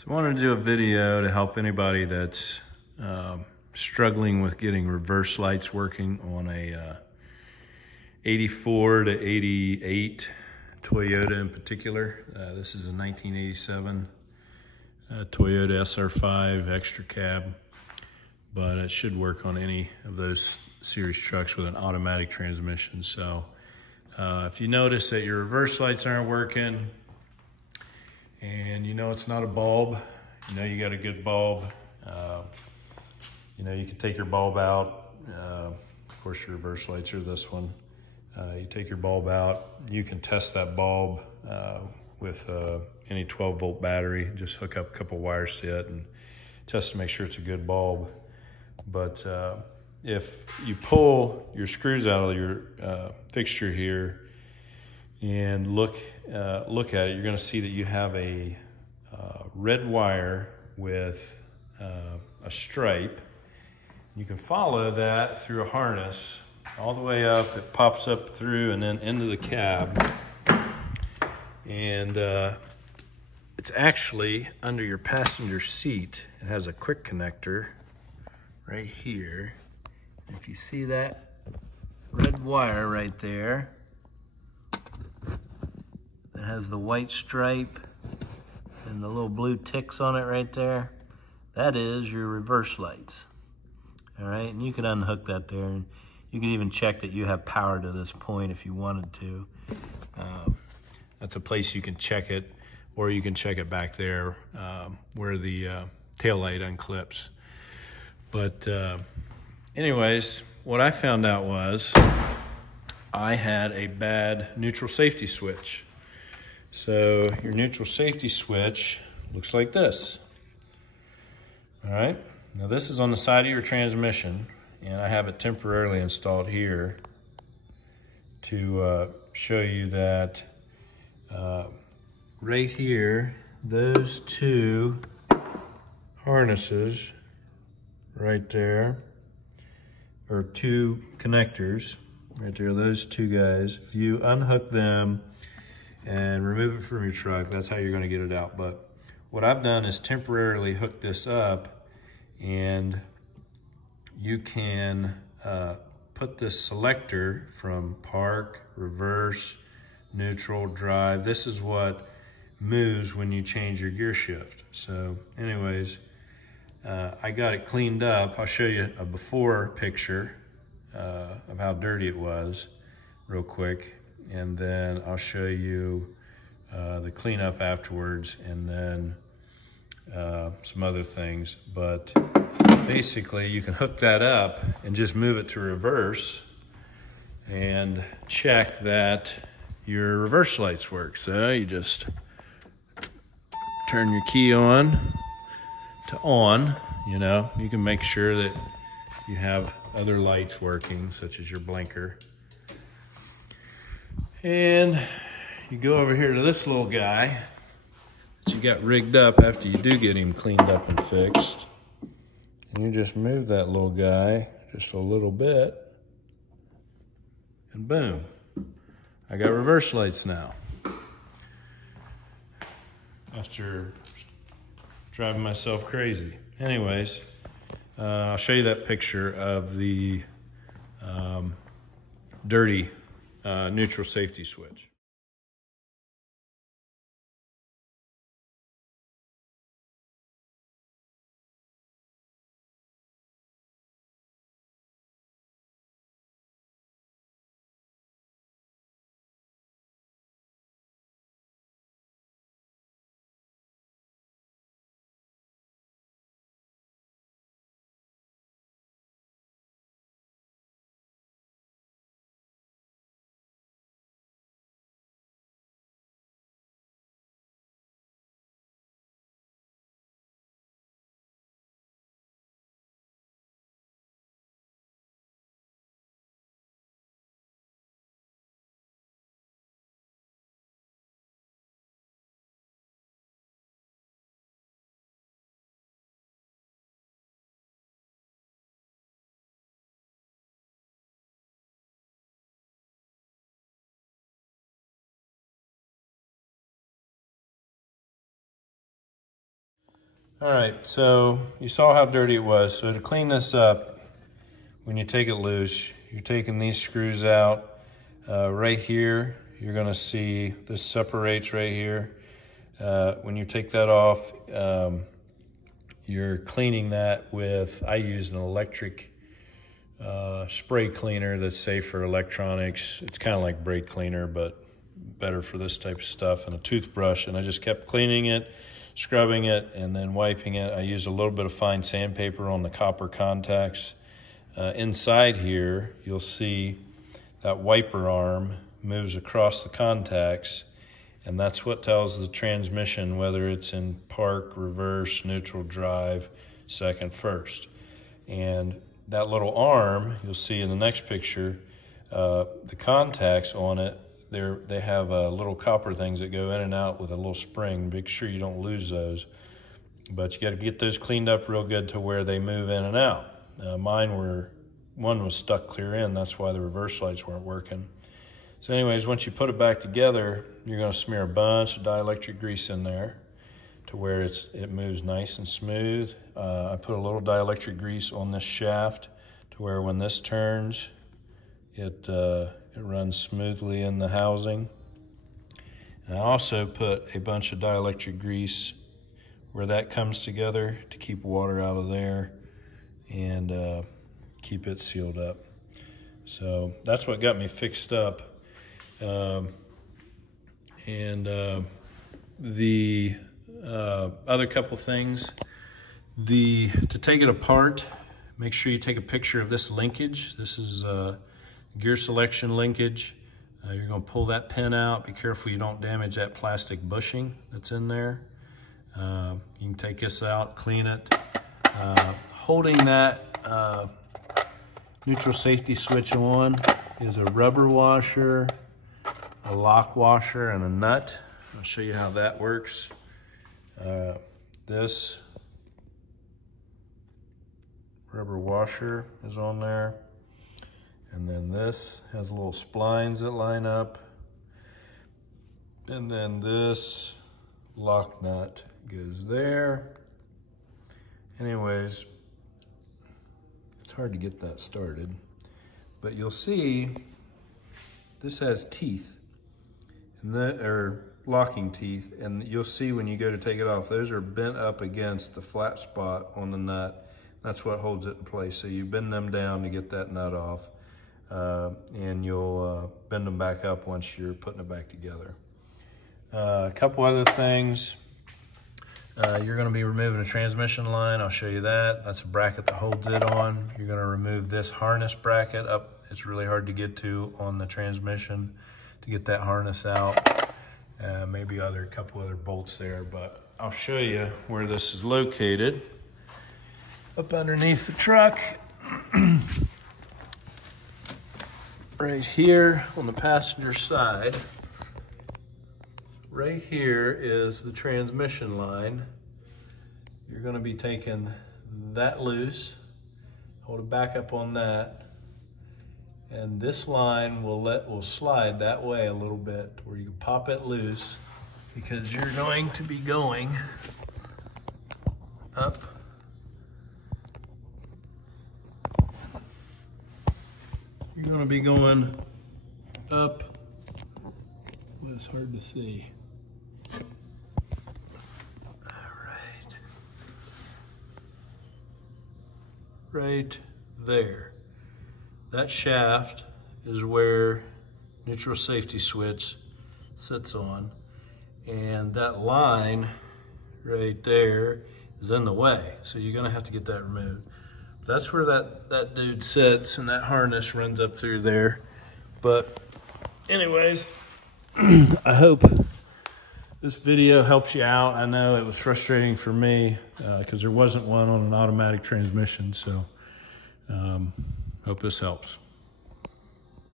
So I wanted to do a video to help anybody that's struggling with getting reverse lights working on a 84 to 88 Toyota in particular. This is a 1987 Toyota SR5 Xtra cab, but it should work on any of those series trucks with an automatic transmission. So if you notice that your reverse lights aren't working, and you know it's not a bulb, you know you got a good bulb, you know you can take your bulb out. Of course your reverse lights are this one. You take your bulb out, you can test that bulb with any 12-volt battery. Just hook up a couple wires to it and test to make sure it's a good bulb. But if you pull your screws out of your fixture here and look at it, you're going to see that you have a red wire with a stripe. You can follow that through a harness all the way up. It pops up through and then into the cab, and it's actually under your passenger seat. It has a quick connector right here. If you see that red wire right there, it has the white stripe and the little blue ticks on it right there. That is your reverse lights. All right, and you can unhook that there, and you can even check that you have power to this point if you wanted to. That's a place you can check it, or you can check it back there where the tail light unclips. But anyways, what I found out was I had a bad neutral safety switch. So your neutral safety switch looks like this. All right, now this is on the side of your transmission, and I have it temporarily installed here to show you that right here, those two harnesses right there, or two connectors right there, those two guys, if you unhook them and remove it from your truck, that's how you're going to get it out. But what I've done is temporarily hook this up, and you can put this selector from park, reverse, neutral, drive. This is what moves when you change your gear shift. So anyways, I got it cleaned up. I'll show you a before picture of how dirty it was real quick, and then I'll show you the cleanup afterwards, and then some other things. But basically you can hook that up and just move it to reverse and check that your reverse lights work. So you just turn your key on to on. You know, you can make sure that you have other lights working, such as your blinker. And you go over here to this little guy that you got rigged up after you do get him cleaned up and fixed. And you just move that little guy just a little bit, and boom, I got reverse lights now. After driving myself crazy. Anyways, I'll show you that picture of the dirty neutral safety switch. All right, so you saw how dirty it was. So to clean this up, when you take it loose, you're taking these screws out. Right here, you're gonna see this separates right here. When you take that off, you're cleaning that with, I use an electric spray cleaner that's safe for electronics. It's kind of like brake cleaner, but better for this type of stuff, and a toothbrush. And I just kept cleaning it, scrubbing it, and then wiping it. I used a little bit of fine sandpaper on the copper contacts. Inside here, you'll see that wiper arm moves across the contacts, and that's what tells the transmission whether it's in park, reverse, neutral, drive, second, first. And that little arm, you'll see in the next picture, the contacts on it, they have little copper things that go in and out with a little spring. Make sure you don't lose those. But you got to get those cleaned up real good to where they move in and out. One was stuck clear in, that's why the reverse lights weren't working. So anyways, once you put it back together, you're gonna smear a bunch of dielectric grease in there to where it moves nice and smooth. I put a little dielectric grease on this shaft to where when this turns, it runs smoothly in the housing. And I also put a bunch of dielectric grease where that comes together to keep water out of there and keep it sealed up. So that's what got me fixed up. The other couple things, to take it apart, make sure you take a picture of this linkage. This is gear selection linkage. You're gonna pull that pin out. Be careful you don't damage that plastic bushing that's in there. You can take this out, clean it. Holding that neutral safety switch on is a rubber washer, a lock washer, and a nut. I'll show you how that works. This rubber washer is on there. And then this has little splines that line up. And then this lock nut goes there. Anyways, it's hard to get that started, but you'll see this has teeth, or locking teeth, and you'll see when you go to take it off, those are bent up against the flat spot on the nut. That's what holds it in place. So you bend them down to get that nut off, and you'll bend them back up once you're putting it back together. A couple other things. You're going to be removing a transmission line. I'll show you that. That's a bracket that holds it on. You're going to remove this harness bracket up. It's really hard to get to on the transmission to get that harness out. Maybe a couple other bolts there, but I'll show you where this is located. Up underneath the truck. Right here on the passenger side. Right here is the transmission line. You're going to be taking that loose, hold it back up on that, and this line will slide that way a little bit where you can pop it loose, because you're going to be going up. You're going to be going up. Well, it's hard to see. Right there. That shaft is where neutral safety switch sits on, and that line right there is in the way, so you're gonna have to get that removed. That's where that dude sits, and that harness runs up through there. But anyways, I hope this video helps you out. I know it was frustrating for me because there wasn't one on an automatic transmission, so hope this helps.